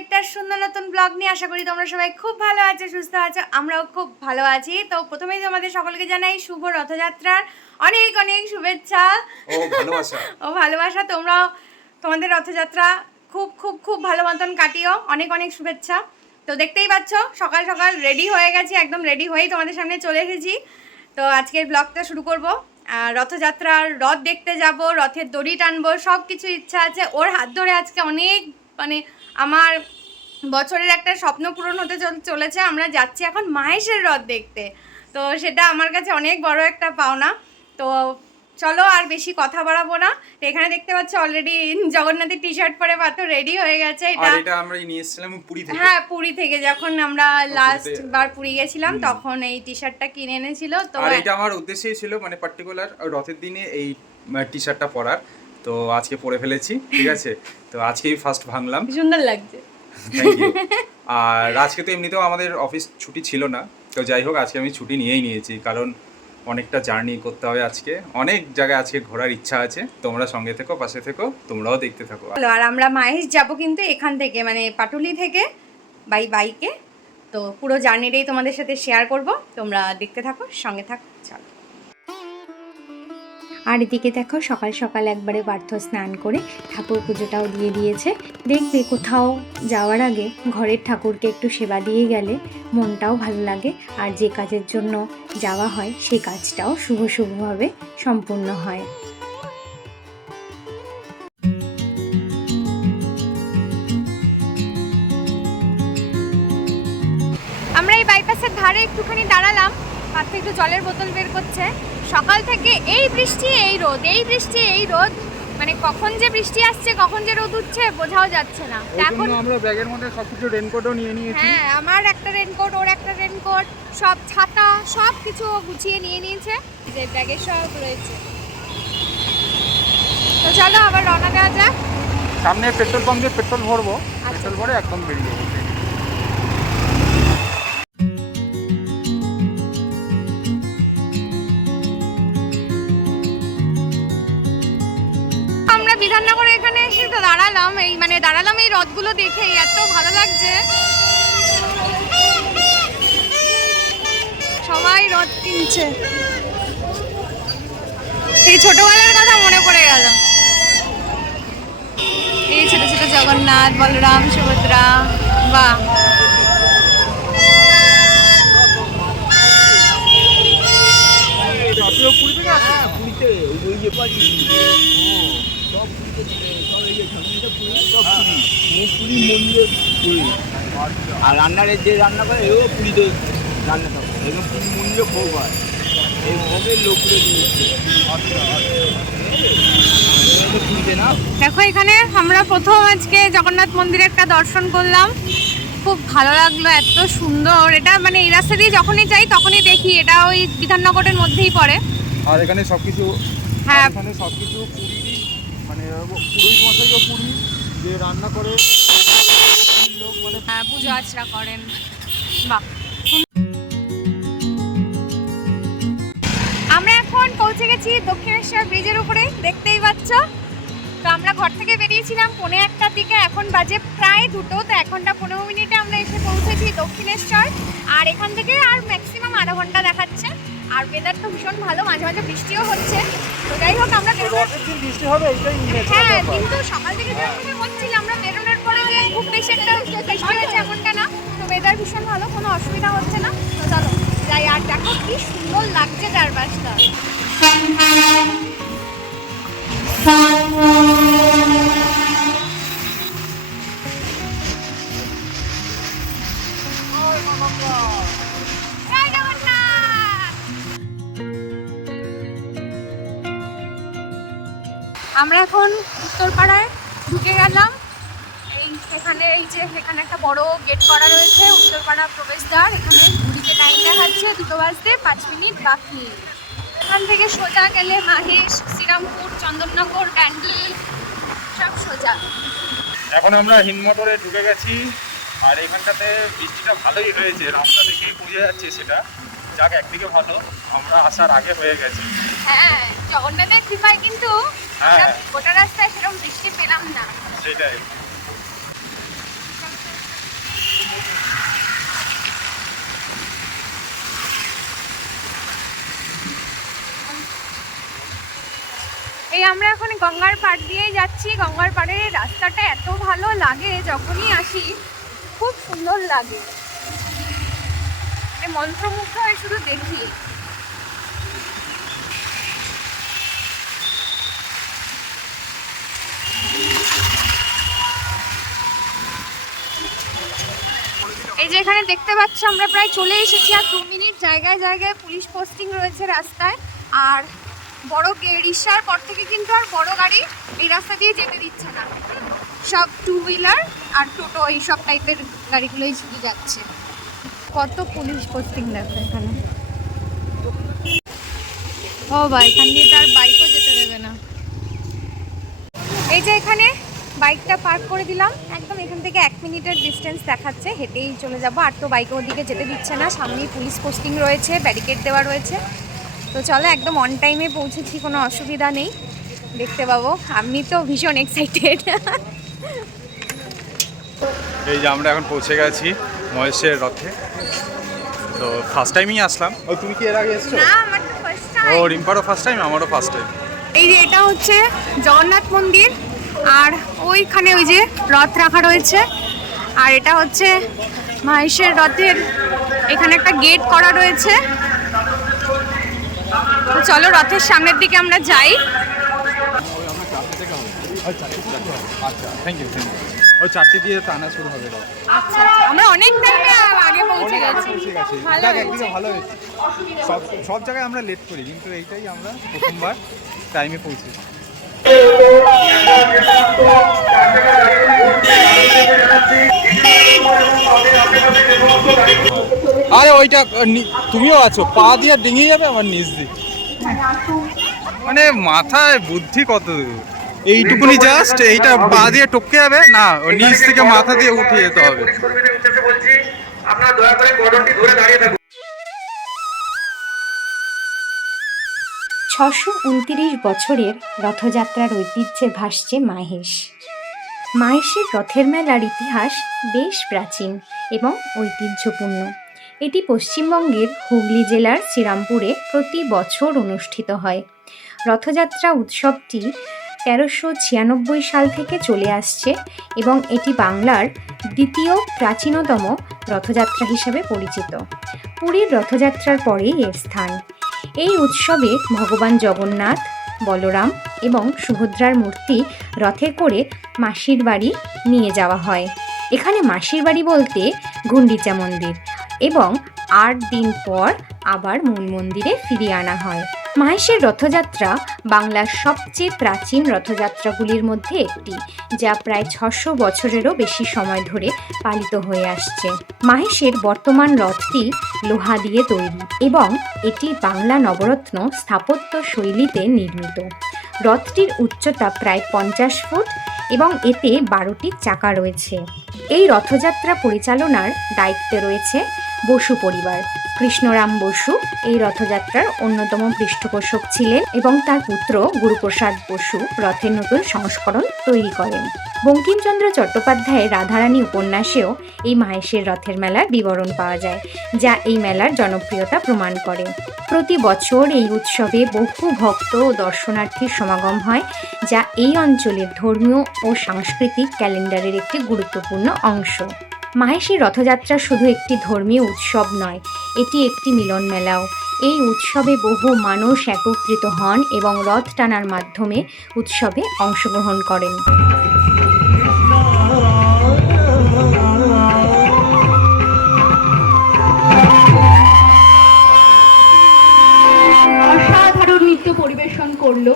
একটা সুন্দর নতুন ব্লগ নিয়ে আশা করি তোমরা সবাই খুব ভালো আছো সুস্থ আছো আমরাও খুব ভালো আছি। তো প্রথমেই তোমাদের সকলকে জানাই শুভ রথযাত্রার অনেক অনেক শুভেচ্ছা। ও ভালোবাসা। ও ভালোবাসা। তোমরাও তোমাদের রথযাত্রা খুব খুব খুব ভালো মতন কাটিও। অনেক অনেক শুভেচ্ছা। তো দেখতেই পাচ্ছ সকাল সকাল রেডি হয়ে গেছি একদম রেডি হয়েই তোমাদের সামনে চলে এসেছি। তো আজকের ব্লগটা শুরু করব। আর রথযাত্রার রথ দেখতে যাব রথের দড়ি টানবো সব কিছু ইচ্ছা আছে। ওর হাত ধরে আজকে অনেক মানে আমার বছরের একটা স্বপ্ন পূরণ হতে চলেছে আমরা যাচ্ছি এখন মাহেশের রথ দেখতে। তো সেটা আমার কাছে অনেক বড় একটা পাওনা। তো চলো আর বেশি কথা বাড়াবো না। তো এখানে দেখতে পাচ্ছ অলরেডি জগন্নাথের টি শার্ট পরে পাত্র রেডি হয়ে গেছে। এটা এটা আমরা নিয়ে এসেছিলাম পুরী থেকে। হ্যাঁ পুরী থেকে যখন আমরা লাস্ট বার পুরী গেছিলাম তখন এই টি শার্টটা কিনে এনেছিল। তো আর এটা আমার উদ্দেশ্যই ছিল মানে পার্টিকুলার রথের দিনে এই টি শার্টটা পরার। তো আজকে পরে ফেলেছি ঠিক আছে? তো আজকেই ফার্স্ট ভাঙলাম। সুন্দর লাগছে। আর আজকে তো এমনিতেও আমাদের অফিস ছুটি ছিল না তো যাই হোক আজকে আমি ছুটি নিয়েই নিয়েছি কারণ অনেকটা জার্নি করতে হবে আজকে। অনেক জায়গায় আজকে ঘোরার ইচ্ছা আছে তোমরা সঙ্গে থেকো পাশে থেকো তোমরাও দেখতে থাকো। আর আমরা মাহেশ যাব কিন্তু এখান থেকে মানে পাটুলি থেকে বাই বাইকে তো পুরো জার্নিটাই তোমাদের সাথে শেয়ার করব তোমরা দেখতে থাকো সঙ্গে থাকো চলো। আর এদিকে দেখো সকাল সকাল একবারে পার্থ স্নান করে ঠাকুর পুজোটাও দিয়ে দিয়েছে। দেখবে কোথাও যাওয়ার আগে ঘরের ঠাকুরকে একটু সেবা দিয়ে গেলে মনটাও ভালো লাগে, আর যে কাজের জন্য যাওয়া হয় সেই কাজটাও শুভ শুভভাবে সম্পূর্ণ হয়। আমরা এই বাইপাসের ধারে একটুখানি দাঁড়ালাম, পার্থ একটু জলের বোতল বের করছে। সকাল থেকে এই বৃষ্টি এই রোদ এই বৃষ্টি এই রোদ। মানে কখন যে বৃষ্টি আসছে কখন যে রোদ উঠছে বোঝাও যাচ্ছে না। এখন আমরা ব্যাগের মধ্যে সবকিছু রেনকোটও নিয়ে নিয়েছি। হ্যাঁ আমার একটা রেনকোট ওর একটা রেনকোট সব ছাতা সব কিছু গুছিয়ে নিয়ে নিয়েছে যে ব্যাগের সব রয়েছে। তো চলো আবার রওনা দেওয়া যাক। সামনে পেট্রোল পাম্প পেট্রোল ভরবো। আচ্ছা। পেট্রোল ভরে একদম বেরিয়ে যাব। দাঁড়ালাম এই মানে দাঁড়ালাম এই রথগুলো দেখে এত ভালো লাগছে। সবাই রথ কিনছে। সেই ছোটবেলার কথা মনে পড়ে গেল। এই ছোট ছোট জগন্নাথ বলরাম সুভদ্রা আসে? পুরীতে ওই যে পারি সব পুরীতে সব এই যে ঠাকুরটা পুরী সব পুরী পুরী মন্দির পুরী। আর রান্নারের যে রান্না করে এও পুরীতে রান্না করে এবং পুরী মন্দিরে ভোগ হয়। এই ভোগের লোকগুলো দিয়েছে। দেখো এখানে আমরা প্রথম আজকে জগন্নাথ মন্দিরে একটা দর্শন করলাম। খুব ভালো লাগল এত সুন্দর। এটা মানে এই রাস্তা দিয়ে যখনই যাই তখনই দেখি। এটা ওই বিধাননগরের মধ্যেই পড়ে। আর এখানে সবকিছু হ্যাঁ। এখানে সবকিছু পুরী মানে পুরোহিত মশাইও পুরী যে রান্না করে লোক হ্যাঁ, পুজো আচরা করেন। বাহ। আমরা এখন পৌঁছে গেছি দক্ষিণেশ্বর ব্রিজের উপরে দেখতেই পাচ্ছ। তো আমরা ঘর থেকে বেরিয়েছিলাম পৌনে একটার দিকে এখন বাজে প্রায় দুটো তো এক ঘণ্টা পনেরো মিনিটে আমরা এসে পৌঁছেছি দক্ষিণেশ্বর। আর এখান থেকে আর ম্যাক্সিমাম আধা ঘণ্টা দেখাচ্ছে। আর ওয়েদার তো ভীষণ ভালো মাঝে মাঝে বৃষ্টিও হচ্ছে। তো যাই হোক আমরা বৃষ্টি হবে হ্যাঁ কিন্তু সকাল থেকে যেরকম হচ্ছিল আমরা বেরোনোর পরে যে খুব বেশি একটা বৃষ্টি হয়েছে এমনটা না। তো ওয়েদার ভীষণ ভালো কোনো অসুবিধা হচ্ছে না। তো চলো যাই আর দেখো কি সুন্দর লাগছে চারপাশটা জয় আমরা এখন উত্তরপাড়ায় ঢুকে গেলাম। এই এখানে এই যে এখানে একটা বড় গেট করা রয়েছে উত্তরপাড়া প্রবেশদ্বার। এখানে ঘুরিতে টাইম দেখাচ্ছে দুটো বাজতে পাঁচ মিনিট বাকি। এখান থেকে সোজা গেলে মাহেশ শ্রীরামপুর চন্দননগর ব্যান্ডেল সব সোজা। এখন আমরা হিন্দমোটরে ঢুকে গেছি আর এখানটাতে বৃষ্টিটা ভালোই হয়েছে রাস্তা দেখেই বোঝা যাচ্ছে সেটা। যাক একদিকে ভালো আমরা আসার আগে হয়ে গেছি। হ্যাঁ জগন্নাথের কৃপায় কিন্তু। গোটা রাস্তায় সেরকম বৃষ্টি পেলাম না। সেটাই। এই আমরা এখন গঙ্গার পাড় দিয়েই যাচ্ছি। গঙ্গার পাড়ের রাস্তাটা এত ভালো লাগে যখনই আসি খুব সুন্দর লাগে। মানে মন্ত্রমুগ্ধ হয়ে শুধু দেখি। এই যে এখানে দেখতে পাচ্ছ, আমরা প্রায় চলে এসেছি আর দু মিনিট জায়গায় জায়গায় পুলিশ পোস্টিং রয়েছে রাস্তায়। আর বড় রিক্সার পর থেকে কিন্তু আর বড় গাড়ি এই রাস্তা দিয়ে যেতে দিচ্ছে না। সব টু হুইলার আর টোটো এইসব টাইপের গাড়িগুলোই শুধু যাচ্ছে। কত পুলিশ পোস্টিং দেখো এখানে। ও ভাই, এখান দিয়ে তার বাইকও যেতে দেবে না। এই যে এখানে বাইকটা পার্ক করে দিলাম। একদম এখান থেকে এক মিনিটের ডিস্টেন্স দেখাচ্ছে হেঁটেই চলে যাব। আর তো বাইকে ওদিকে যেতে দিচ্ছে না। সামনেই পুলিশ পোস্টিং রয়েছে ব্যারিকেড দেওয়া রয়েছে। তো চলো একদম অন টাইমে পৌঁছেছি কোনো অসুবিধা নেই। দেখতে পাবো। আমি তো ভীষণ এক্সাইটেড এই যে আমরা এখন পৌঁছে গেছি মহেশের রথে। তো ফার্স্ট টাইমই আসলাম। ও তুমি কি এর আগে এসছো? না আমার তো ফার্স্ট টাইম ও রিম্পারও ফার্স্ট টাইম আমারও ফার্স্ট টাইম এই যে এটা হচ্ছে জগন্নাথ মন্দির। আর ওইখানে ওই যে রথ রাখা রয়েছে। আর এটা হচ্ছে মহেশের রথের এখানে একটা গেট করা রয়েছে। তো চলো রথের সামনের দিকে আমরা যাই। আচ্ছা থ্যাংক ইউ থ্যাংক ইউ চারটে দিয়ে টানা শুরু হবে আচ্ছা। আমরা অনেক টাইমে আগে পৌঁছে গেছি। যাক, একদিকে ভালো হয়েছে। সব সব জায়গায় আমরা লেট করি কিন্তু এইটাই আমরা প্রথমবার টাইমে পৌঁছেছি। আরে ওইটা তুমিও আছো। পা দিয়ে ডিঙিয়ে যাবে আমার নিচ দিয়ে। মানে মাথায় বুদ্ধি কত এইটুকুনি জাস্ট এইটা পা দিয়ে টপকে যাবে? না নিচ থেকে মাথা দিয়ে উঠে যেতে হবে। আপনারা দয়া করে গঠনটি ধরে দাঁড়িয়ে থাকুন। ছশো উনতিরিশ বছরের রথযাত্রার ঐতিহ্যে ভাসছে মাহেশ। মাহেশের রথের মেলার ইতিহাস বেশ প্রাচীন এবং ঐতিহ্যপূর্ণ। এটি পশ্চিমবঙ্গের হুগলি জেলার শ্রীরামপুরে প্রতি বছর অনুষ্ঠিত হয়। রথযাত্রা উৎসবটি তেরোশো ছিয়ানব্বই সাল থেকে চলে আসছে এবং এটি বাংলার দ্বিতীয় প্রাচীনতম রথযাত্রা হিসেবে পরিচিত। পুরীর রথযাত্রার পরেই এর স্থান। এই উৎসবে ভগবান জগন্নাথ, বলরাম এবং সুভদ্রার মূর্তি রথে করে মাসির বাড়ি নিয়ে যাওয়া হয়। এখানে মাসির বাড়ি বলতে গুন্ডিচা মন্দির এবং আট দিন পর আবার মূল মন্দিরে ফিরিয়ে আনা হয়। মাহেশের রথযাত্রা বাংলার সবচেয়ে প্রাচীন রথযাত্রাগুলির মধ্যে একটি, যা প্রায় ছশো বছরেরও বেশি সময় ধরে পালিত হয়ে আসছে। মাহেশের বর্তমান রথটি লোহা দিয়ে তৈরি এবং এটি বাংলা নবরত্ন স্থাপত্য শৈলীতে নির্মিত। রথটির উচ্চতা প্রায় পঞ্চাশ ফুট এবং এতে বারোটি চাকা রয়েছে। এই রথযাত্রা পরিচালনার দায়িত্বে রয়েছে বসু পরিবার। কৃষ্ণরাম বসু এই রথযাত্রার অন্যতম পৃষ্ঠপোষক ছিলেন এবং তার পুত্র গুরুপ্রসাদ বসু রথের নতুন সংস্করণ তৈরি করেন। বঙ্কিমচন্দ্র চট্টোপাধ্যায়ের রাধারানী উপন্যাসেও এই মাহেশের রথের মেলার বিবরণ পাওয়া যায়, যা এই মেলার জনপ্রিয়তা প্রমাণ করে। প্রতি বছর এই উৎসবে বহু ভক্ত ও দর্শনার্থীর সমাগম হয়, যা এই অঞ্চলের ধর্মীয় ও সাংস্কৃতিক ক্যালেন্ডারের একটি গুরুত্বপূর্ণ অংশ। মাহেশের রথযাত্রা শুধু একটি ধর্মীয় উৎসব নয় এটি একটি মিলন মেলাও। এই উৎসবে বহু মানুষ একত্রিত হন এবং রথ টানার মাধ্যমে উৎসবে অংশগ্রহণ করেন। অসাধারণ নৃত্য পরিবেশন করল।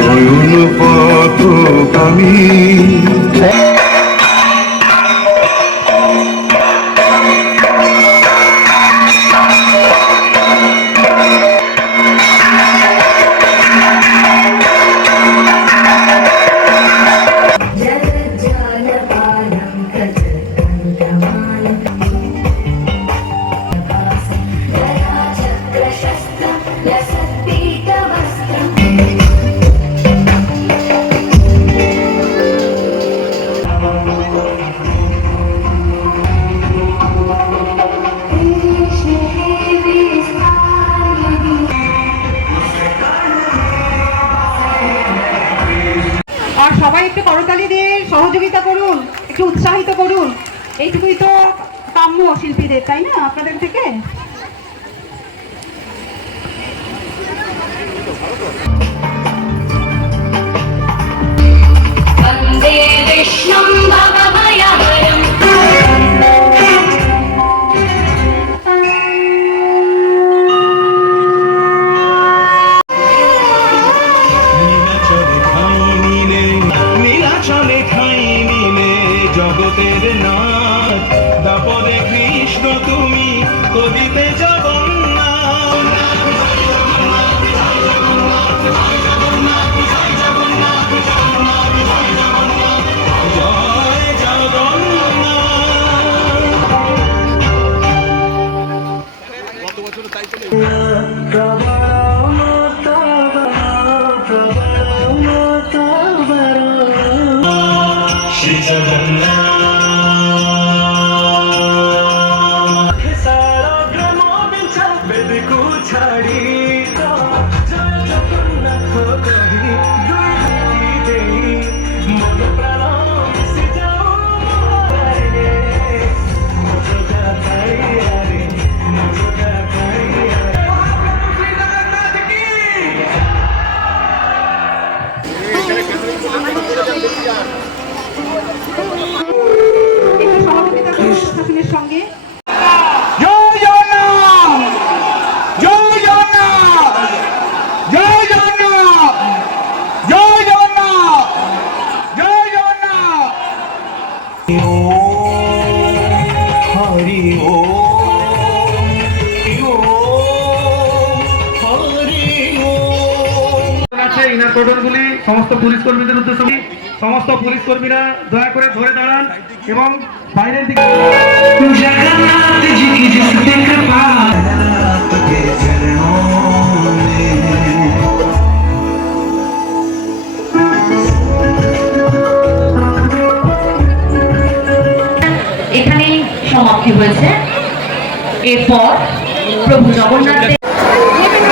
নয়ন mim আর সবাই একটু করতালি দিয়ে সহযোগিতা করুন, একটু উৎসাহিত করুন। এইটুকুই তো কাম্য শিল্পীদের, তাই না, আপনাদের থেকে? Vande Vishnam Bhagavan সমস্ত পুলিশ কর্মীদের উদ্দেশ্যে। সমস্ত পুলিশ কর্মীরা দয়া করে ধরে দাঁড়ান এবং বাইরের দিকে সমাপ্তি হয়েছে। এরপর প্রভু জগন্নাথ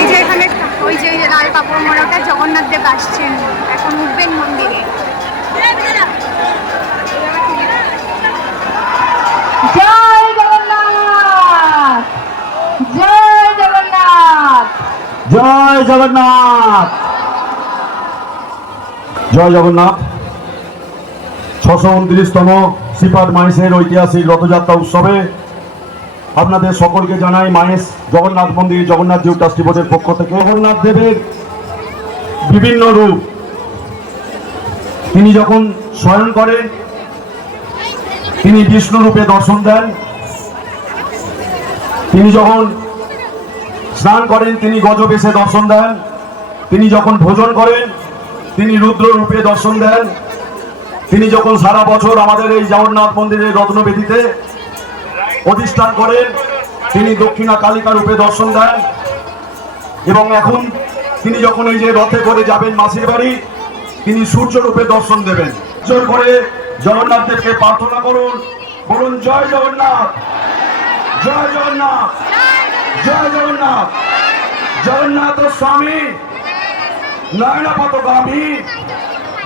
এই যে এখানে ওই যে লাল কাপড় মোড়াটা জগন্নাথ দেব আসছেন। এখন উঠবেন জয় জগন্নাথ। জয় জগন্নাথ। ছশো উনত্রিশতম শ্রীপাদ মাইসের ঐতিহাসিক রথযাত্রা উৎসবে আপনাদের সকলকে জানাই মাহেশ জগন্নাথ মন্দির, জগন্নাথ জিউ ট্রাস্টি বোর্ডের পক্ষ থেকে। জগন্নাথ দেবের বিভিন্ন রূপ। তিনি যখন শয়ন করেন, তিনি বিষ্ণু রূপে দর্শন দেন। তিনি যখন স্নান করেন, তিনি গজবেশে দর্শন দেন। তিনি যখন ভোজন করেন, তিনি রুদ্র রূপে দর্শন দেন। তিনি যখন সারা বছর আমাদের এই জগন্নাথ মন্দিরের রত্নবেদিতে অধিষ্ঠান করেন, তিনি দক্ষিণা কালিকা রূপে দর্শন দেন। এবং এখন তিনি যখন ওই যে রথে করে যাবেন মাসির বাড়ি, তিনি সূর্য রূপে দর্শন দেবেন। জোর করে জগন্নাথ দেবকে প্রার্থনা করুন। বলুন, জয় জগন্নাথ! জয় জগন্নাথ! জয় জগন্নাথ। জগন্নাথ স্বামী নয়নপতগামী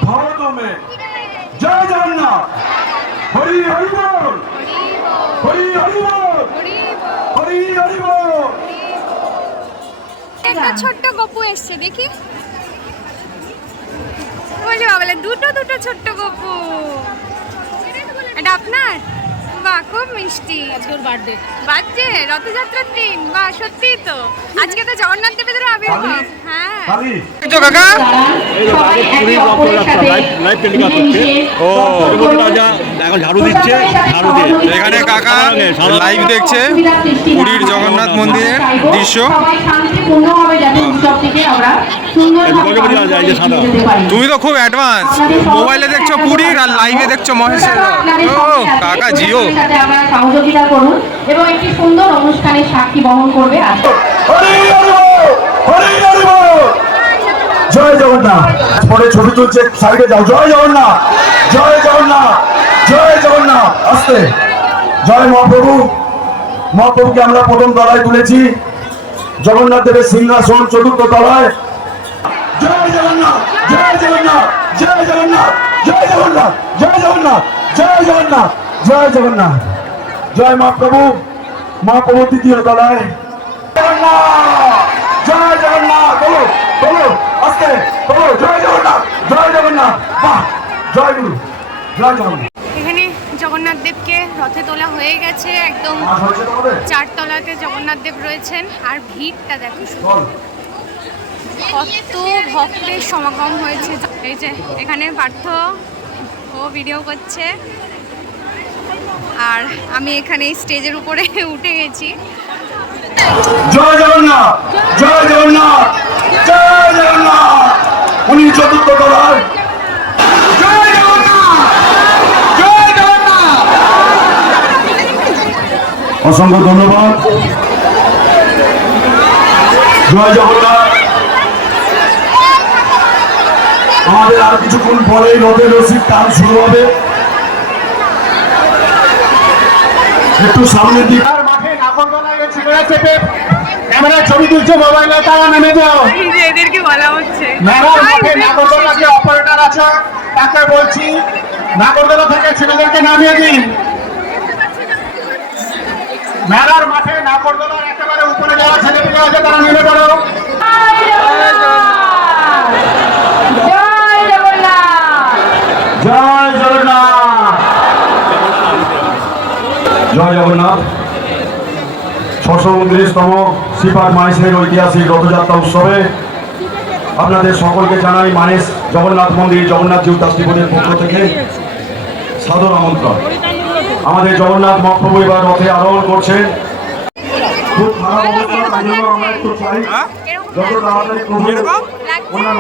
ভারত মে জয় জগন্নাথ। হরি হরি বল। হরি হরি বল। হরি হরি বল। একটা ছোট্ট গপু এসছে, দেখি। বলি বাবলে, দুটো দুটো ছোট্ট গপু। এটা আপনার? বাহ খুব মিষ্টি। আজকের বার্থডে বার্থডে রথযাত্রার দিন বাহ সত্যি তো। আজকে তো জগন্নাথ দেবের আবির্ভাব। হ্যাঁ। কাকা। মিলেমিশে রাজা এখন ঝাড়ু দিচ্ছে ঝাড়ু দিয়ে। এখানে কাকা লাইভ দেখছে পুরীর জগন্নাথ মন্দিরের দৃশ্য। উৎসবটিকে আমরা। তুমি তো খুব অ্যাডভান্স মোবাইলে দেখছ পুরীর আর লাইভে দেখছ মহেশের। ও কাকা জিও। সাথে আপনারা সহযোগিতা করুন এবং একটি সুন্দর অনুষ্ঠানের সাক্ষী বহন করবে জয় জগন্নাথ। পরে ছবি তুলছে সাইডে যাও। জয় জগন্নাথ! জয় জগন্নাথ! জয় জগন্নাথ! আস্তে। জয় মহাপ্রভু। মহাপ্রভুকে আমরা প্রথম তলায় তুলেছি। জগন্নাথ দেবের সিংহাসন চতুর্থ তলায় জয় জগন্নাথ জয় জগন্নাথ জয় জগন্নাথ জয় জগন্নাথ জয় জগন্নাথ জয় জগন্নাথ জয় জগন্নাথ জয় মহাপ্রভু মহাপ্রভু দ্বিতীয় তলায় জয় জগন্নাথ বলো বলো আস্তে বলো জয় জগন্নাথ জয় জগন্নাথ বাহ জয় গুরু জয় জগন্নাথ জগন্নাথ দেবকে রথে তোলা হয়ে গেছে, একদম চারতলাতে জগন্নাথ দেব রয়েছেন, আর ভিড়টা দেখো। কত ভক্তের সমাগম হয়েছে। এই যে এখানে পার্থ ও ভিডিও করছে। আর আমি এখানে স্টেজের উপরে উঠে গেছি। জয় জগন্নাথ জয় জগন্নাথ জয় জগন্নাথ। উনি চতুর্থ জয় জগন্নাথ জয় জগন্নাথ অসংখ্য ধন্যবাদ। জয় জগন্নাথ আমাদের আর কিছুক্ষণ পরেই রথের রসিদ টান শুরু হবে। একটু সামনের দিকে। ক্যামেরা ছবি তুলছে মোবাইলে তারা নেমে যাও। এদেরকে বলা হচ্ছে। মেলার মাঠে নাগরদোলা যে অপারেটর আছে তাকে বলছি নাগরদোলা থেকে ছেলেদেরকে নামিয়ে দিন। মেলার মাঠে নাগরদোলার একেবারে উপরে যাওয়া ছেলেপেলে আছে তারা নেমে পড়ো। জয় জগন্নাথ। জয় জগন্নাথ। ছশো উনত্রিশতম শ্রীপাদ মানেশের ঐতিহাসিক রথযাত্রা উৎসবে আপনাদের সকলকে জানাই মানেশ জগন্নাথ মন্দির জগন্নাথ জিউ দাসটিপদের পক্ষ থেকে সাদর আমন্ত্রণ। আমাদের জগন্নাথ মহাপ্রভু এবার রথে আরোহণ করছেন। খুব খারাপ অবস্থা তাই জন্য আমরা একটু চাই যত তাড়াতাড়ি প্রভু ওনার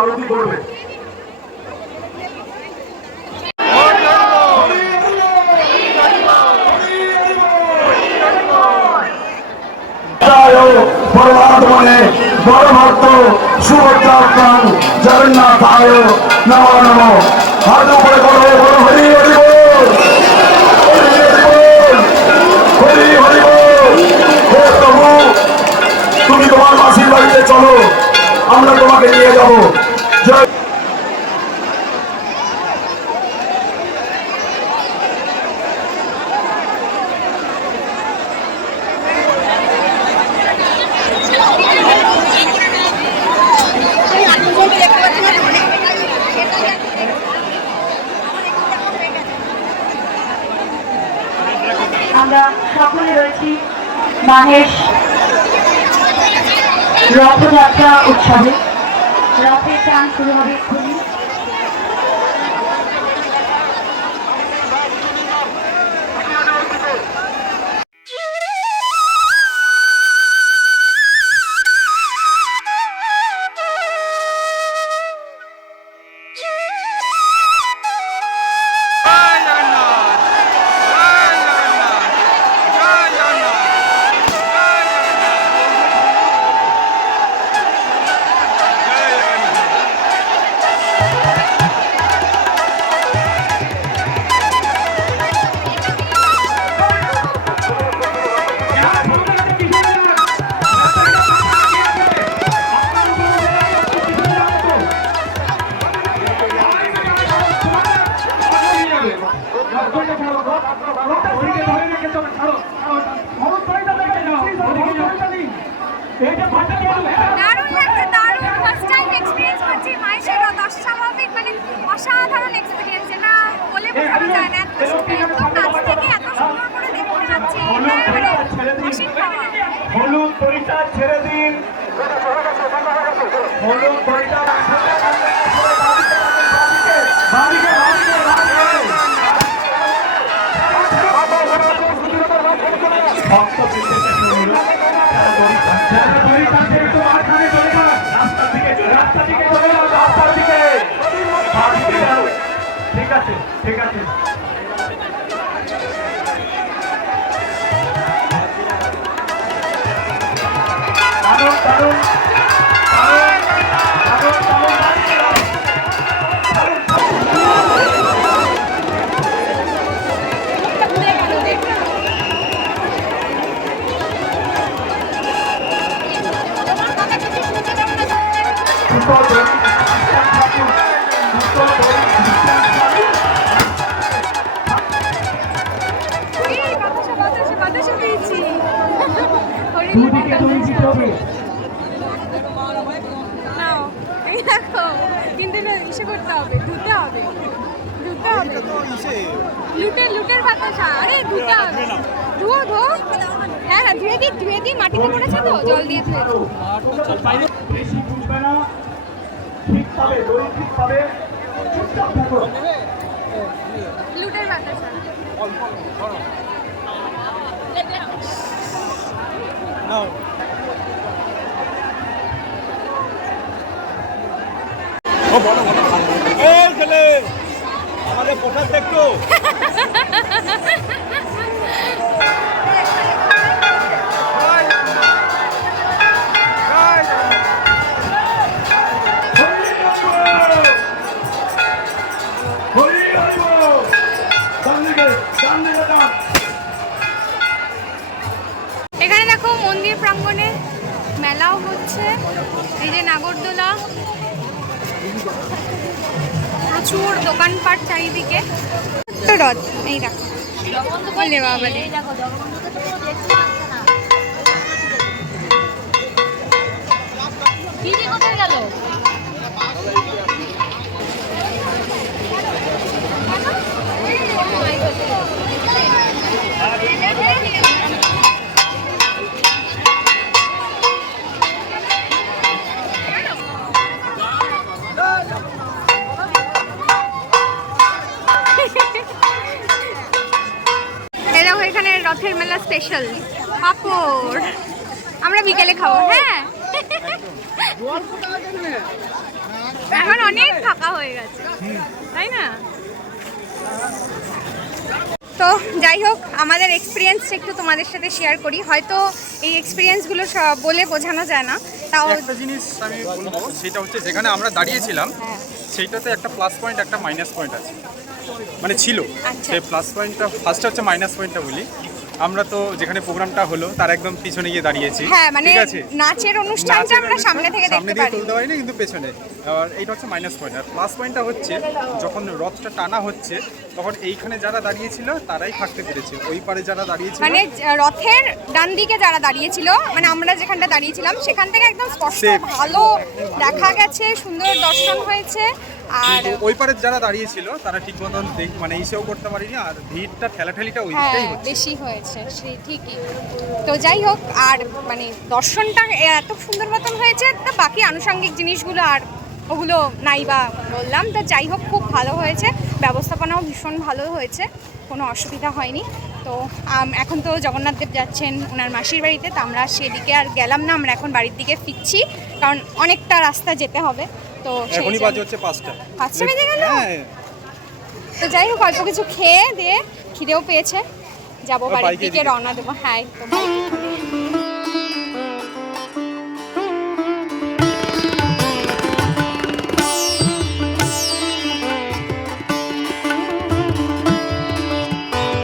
আরতি করবে। ভক্ত সুভদ্রার প্রাণ জগন্নাথায় নম নম। হাত উপরে করো হরি হরি হরি হরি হে প্রভু, তুমি তোমার মাসির বাড়িতে চলো, আমরা তোমাকে নিয়ে যাব। জয় রথযাত্রা উৎসবে রথের টান শুরু হবে এক্ষুনি। দিকে। বাদিকে যান। ঠিক আছে ঠিক আছে ছেলে আমাদের পোশাক দেখতো প্রাঙ্গণে মেলাও হচ্ছে এই যে নাগরদোলা। প্রচুর দোকানপাট চারিদিকে। রথ এই দেখো বলে। বাবা। কোথায় গেল? রথের মেলা স্পেশাল পাপড়। আমরা বিকেলে খাব হ্যাঁ। এখন অনেক ফাঁকা হয়ে গেছে তাই না? তো যাই হোক আমাদের এক্সপিরিয়েন্স একটু তোমাদের সাথে শেয়ার করি। হয়তো এই এক্সপিরিয়েন্সগুলো বলে বোঝানো যায় না তাও একটা জিনিস আমি বলব সেটা হচ্ছে যেখানে আমরা দাঁড়িয়েছিলাম হ্যাঁ। সেইটাতে একটা প্লাস পয়েন্ট একটা মাইনাস পয়েন্ট আছে। মানে ছিল। আচ্ছা। সেই প্লাস পয়েন্টটা ফার্স্ট হচ্ছে মাইনাস পয়েন্টটা বলি। আমরা তো যেখানে প্রোগ্রামটা হলো তার একদম পিছনে গিয়ে দাঁড়িয়েছি। হ্যাঁ মানে নাচের অনুষ্ঠানটা আমরা সামনে থেকে দেখতে পারি। তুলতে পারি না কিন্তু পেছনে। আর এইটা হচ্ছে মাইনাস পয়েন্ট আর প্লাস পয়েন্টটা হচ্ছে যখন রথটা টানা হচ্ছে তখন এইখানে যারা দাঁড়িয়েছিল তারাই থাকতে পেরেছে। ওই পারে যারা দাঁড়িয়েছিল মানে রথের ডান দিকে যারা দাঁড়িয়েছিল মানে আমরা যেখানটা দাঁড়িয়েছিলাম সেখান থেকে একদম স্পষ্ট ভালো দেখা গেছে সুন্দর দর্শন হয়েছে। আর ওই পারে যারা দাঁড়িয়েছিল তারা ঠিক মতন মানে ইসেও করতে পারিনি আর ভিড়টা ঠেলাঠেলিটা হ্যাঁ ওইটাই বেশি হয়েছে সেই ঠিকই। তো যাই হোক আর মানে দর্শনটা এত সুন্দর মতন হয়েছে তা বাকি আনুষঙ্গিক জিনিসগুলো আর ওগুলো নাই বা বললাম তা যাই হোক খুব ভালো হয়েছে। ব্যবস্থাপনাও ভীষণ ভালো হয়েছে কোনো অসুবিধা হয়নি। তো এখন তো জগন্নাথ দেব যাচ্ছেন ওনার মাসির বাড়িতে তো আমরা সেদিকে আর গেলাম না আমরা এখন বাড়ির দিকে ফিরছি কারণ অনেকটা রাস্তা যেতে হবে। তো এখনই বাজে হচ্ছে পাঁচটা। পাঁচটা বেজে গেল? হ্যাঁ। তো যাই হোক অল্প কিছু খেয়ে দিয়ে খিদেও পেয়েছে। যাব বাড়ির দিকে। রওনা দেবো। হ্যাঁ একদম